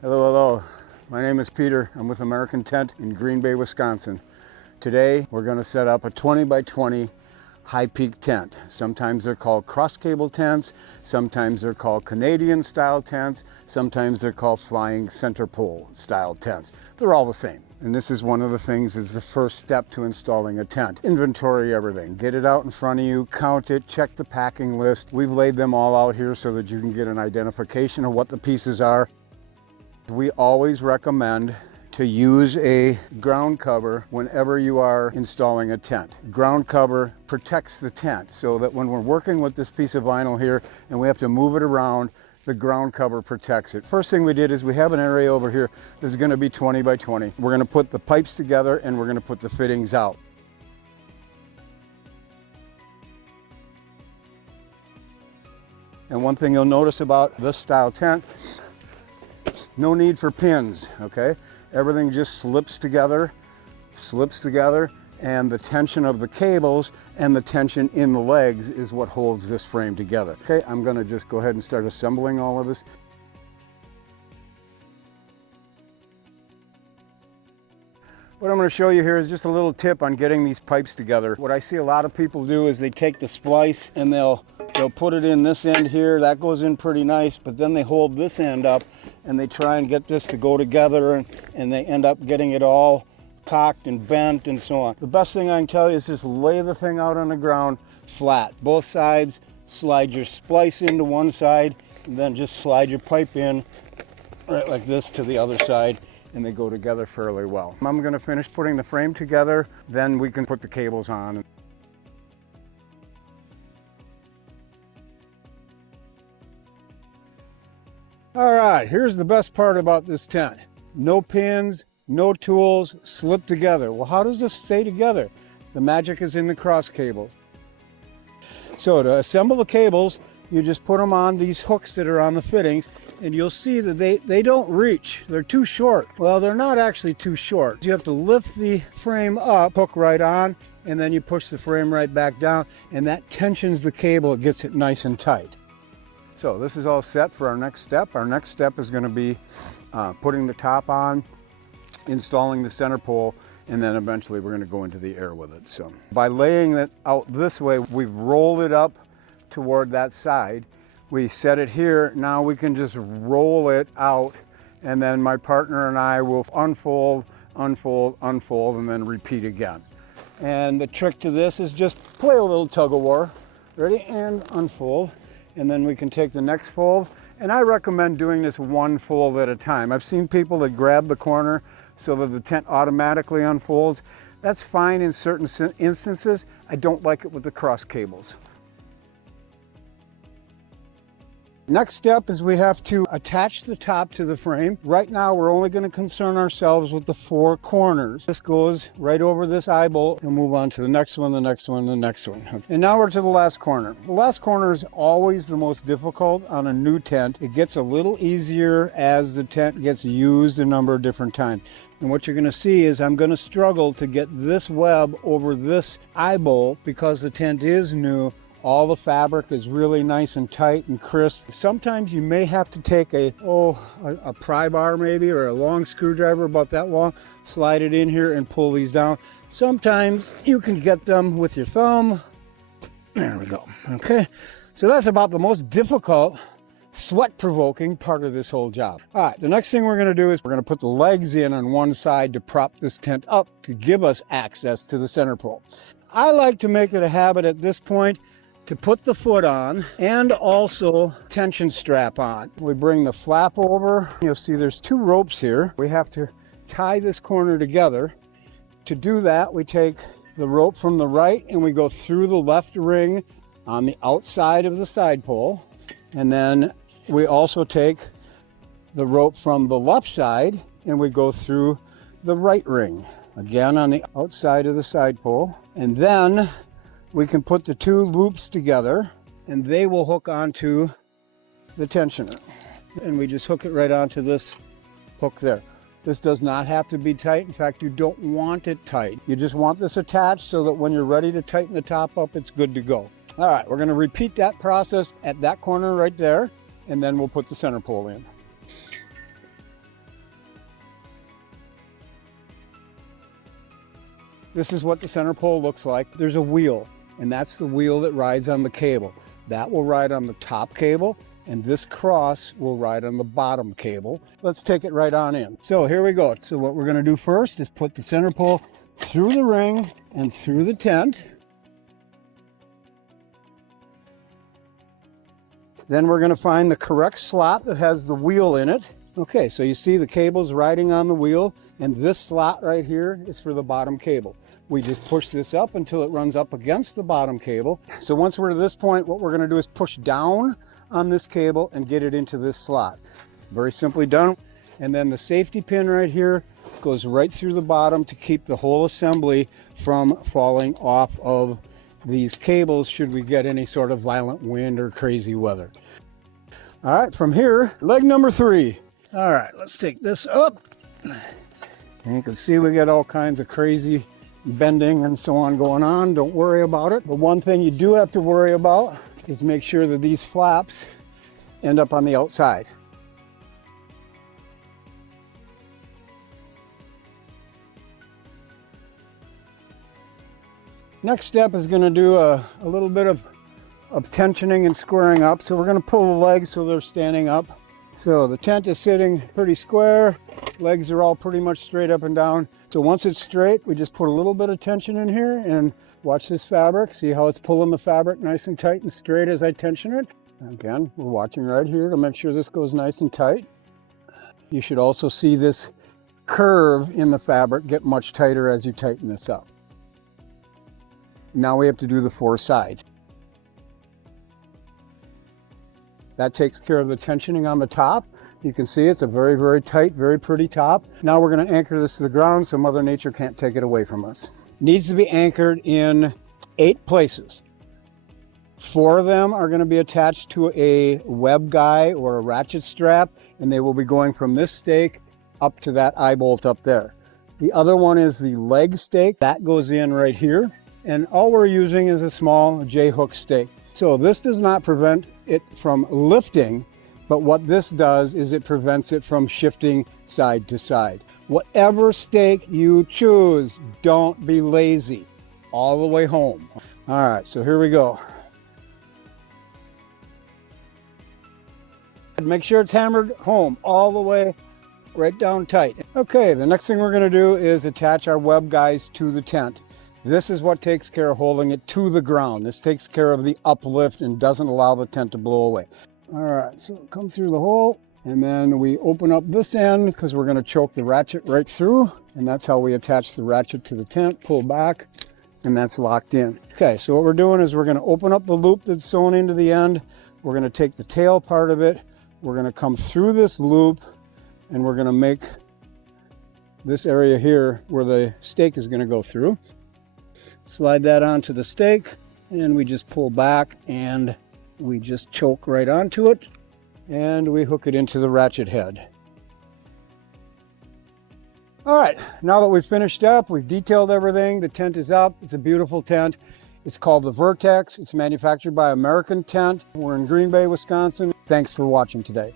Hello, hello. My name is Peter. I'm with American Tent in Green Bay, Wisconsin. Today, we're going to set up a 20 by 20 high peak tent. Sometimes they're called cross cable tents. Sometimes they're called Canadian style tents. Sometimes they're called flying center pole style tents. They're all the same. And this is one of the things, is the first step to installing a tent. Inventory everything. Get it out in front of you, count it, check the packing list. We've laid them all out here so that you can get an identification of what the pieces are. We always recommend to use a ground cover whenever you are installing a tent. Ground cover protects the tent so that when we're working with this piece of vinyl here and we have to move it around, the ground cover protects it. First thing we did is we have an area over here that's going to be 20 by 20. We're going to put the pipes together and we're going to put the fittings out. And one thing you'll notice about this style tent, no need for pins, okay? Everything just slips together, and the tension of the cables and the tension in the legs is what holds this frame together. Okay, I'm gonna just go ahead and start assembling all of this. What I'm going to show you here is just a little tip on getting these pipes together. What I see a lot of people do is they take the splice and they'll put it in this end here. That goes in pretty nice, but then they hold this end up and they try and get this to go together and they end up getting it all cocked and bent and so on. The best thing I can tell you is just lay the thing out on the ground flat. Both sides, slide your splice into one side and then just slide your pipe in right like this to the other side, and they go together fairly well. I'm going to finish putting the frame together, then we can put the cables on. All right, here's the best part about this tent. No pins, no tools, slip together. Well, how does this stay together? The magic is in the cross cables. So to assemble the cables, you just put them on these hooks that are on the fittings, and you'll see that they don't reach. They're too short. Well, they're not actually too short. You have to lift the frame up, hook right on, and then you push the frame right back down, and that tensions the cable. It gets it nice and tight. So this is all set for our next step. Our next step is going to be putting the top on, installing the center pole, and then eventually we're going to go into the air with it. So by laying it out this way, we've rolled it up toward that side. We set it here. Now we can just roll it out, and then my partner and I will unfold, unfold, unfold, and then repeat again. And the trick to this is just play a little tug of war. Ready? And unfold. And then we can take the next fold. And I recommend doing this one fold at a time. I've seen people that grab the corner so that the tent automatically unfolds. That's fine in certain instances. I don't like it with the cross cables. Next step is we have to attach the top to the frame. Right now, we're only going to concern ourselves with the four corners. This goes right over this eye bolt and move on to the next one, the next one, the next one. And now we're to the last corner. The last corner is always the most difficult on a new tent. It gets a little easier as the tent gets used a number of different times. And what you're going to see is I'm going to struggle to get this web over this eye bolt because the tent is new. All the fabric is really nice and tight and crisp. Sometimes you may have to take a pry bar maybe, or a long screwdriver about that long, slide it in here and pull these down. Sometimes you can get them with your thumb. There we go. Okay, so that's about the most difficult, sweat-provoking part of this whole job. All right, the next thing we're going to do is we're going to put the legs in on one side to prop this tent up to give us access to the center pole. I like to make it a habit at this point to put the foot on and also tension strap on. We bring the flap over. You'll see there's two ropes here. We have to tie this corner together. To do that, we take the rope from the right and we go through the left ring on the outside of the side pole. And then we also take the rope from the left side and we go through the right ring, again on the outside of the side pole. And then we can put the two loops together and they will hook onto the tensioner. And we just hook it right onto this hook there. This does not have to be tight. In fact, you don't want it tight. You just want this attached so that when you're ready to tighten the top up, it's good to go. All right, we're going to repeat that process at that corner right there, and then we'll put the center pole in. This is what the center pole looks like. There's a wheel, and that's the wheel that rides on the cable. That will ride on the top cable, and this cross will ride on the bottom cable. Let's take it right on in. So here we go. So what we're going to do first is put the center pole through the ring and through the tent. Then we're going to find the correct slot that has the wheel in it. Okay, so you see the cable's riding on the wheel, and this slot right here is for the bottom cable. We just push this up until it runs up against the bottom cable. So once we're to this point, what we're going to do is push down on this cable and get it into this slot. Very simply done. And then the safety pin right here goes right through the bottom to keep the whole assembly from falling off of these cables should we get any sort of violent wind or crazy weather. All right, from here, leg number 3. All right, let's take this up. And you can see we got all kinds of crazy bending and so on going on. Don't worry about it. But one thing you do have to worry about is make sure that these flaps end up on the outside. Next step is going to do a little bit of tensioning and squaring up. So we're going to pull the legs so they're standing up. So the tent is sitting pretty square. Legs are all pretty much straight up and down. So once it's straight, we just put a little bit of tension in here and watch this fabric. See how it's pulling the fabric nice and tight and straight as I tension it. Again, we're watching right here to make sure this goes nice and tight. You should also see this curve in the fabric get much tighter as you tighten this up. Now we have to do the 4 sides. That takes care of the tensioning on the top. You can see it's a very, very tight, very pretty top. Now we're going to anchor this to the ground so Mother Nature can't take it away from us. Needs to be anchored in 8 places. 4 of them are going to be attached to a web guy or a ratchet strap, and they will be going from this stake up to that eye bolt up there. The other one is the leg stake. That goes in right here. And all we're using is a small J-hook stake. So this does not prevent it from lifting, but what this does is it prevents it from shifting side to side. Whatever stake you choose, don't be lazy. All the way home. All right, so here we go. Make sure it's hammered home all the way right down tight. Okay, the next thing we're going to do is attach our web guys to the tent. This is what takes care of holding it to the ground. This takes care of the uplift and doesn't allow the tent to blow away. All right, so come through the hole, and then we open up this end because we're going to choke the ratchet right through, and that's how we attach the ratchet to the tent, pull back, and that's locked in. Okay, so what we're doing is we're going to open up the loop that's sewn into the end. We're going to take the tail part of it. We're going to come through this loop, and we're going to make this area here where the stake is going to go through. Slide that onto the stake, and we just pull back and we just choke right onto it, and we hook it into the ratchet head. All right, now that we've finished up, we've detailed everything, the tent is up, it's a beautiful tent. It's called the Vertex. It's manufactured by American Tent. We're in Green Bay, Wisconsin. Thanks for watching today.